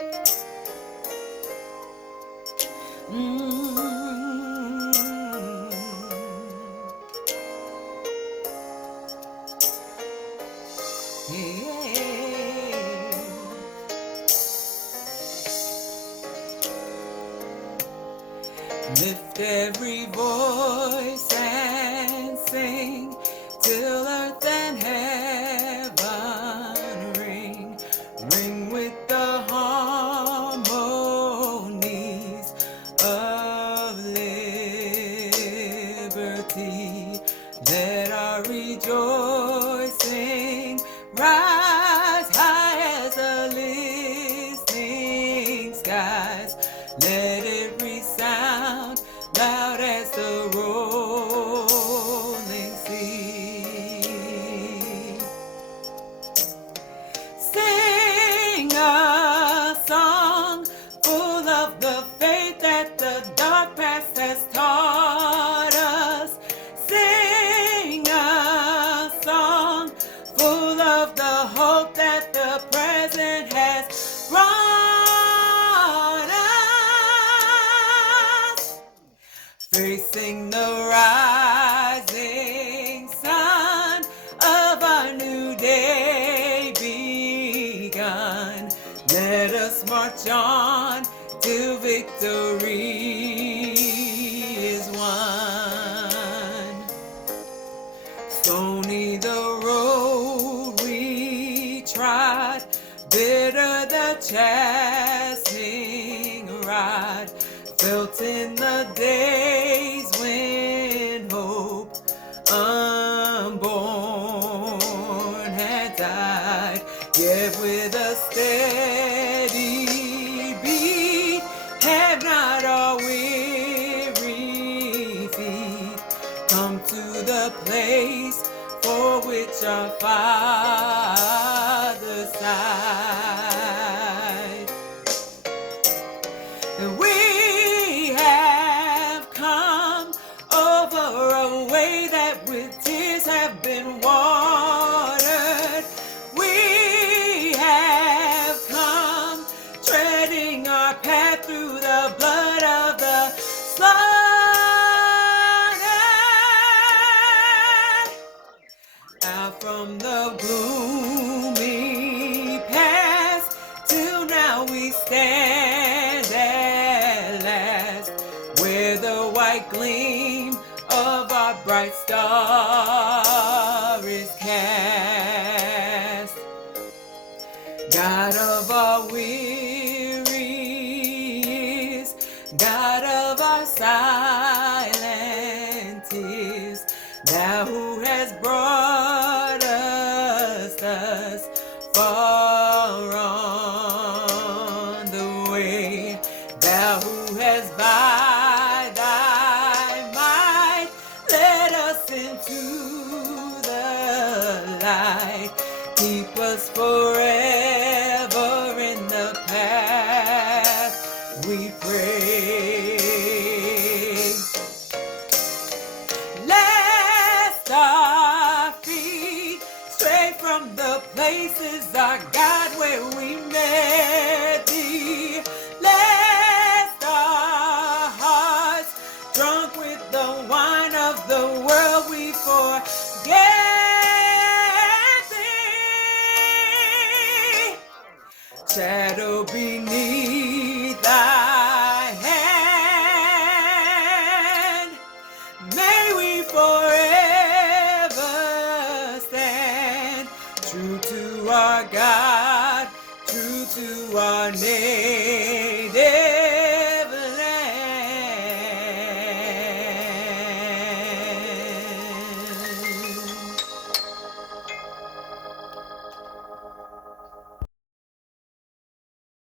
Lift every voice and sing till earth and heaven ring, ring with the harmonies of liberty. Let our rejoicing rise high as the listening skies. Let it resound loud as the rolling sea. Sing a song full of the faith that the dark past has taught us. Sing a song full of the hope that the present has brought us. Facing the rising sun of our new day begun. Let us march on till victory is won. Stony the road we trod, bitter the chastening rod, felt in the days when hope unborn had died. Yet with a steady beat, have not our weary feet come to the place for which our Father sighed. And we have come over a way that with tears have been watered. We have come treading our path through the blood of the slaughtered. Out from the gloomy past till now we stand at last, where the white gleam of our bright star is cast. God of our wearies, God of our silent tears, thou who has brought us thus far on the way, thou who has by thy might led us into the light. Keep us forever in the path, we pray. Lest our feet stray from the places, our God, where we met thee. Lest our hearts, drunk with the wine of the world, we forget thee. Shadow beneath thy hand, may we forever stand true to our God, true to our native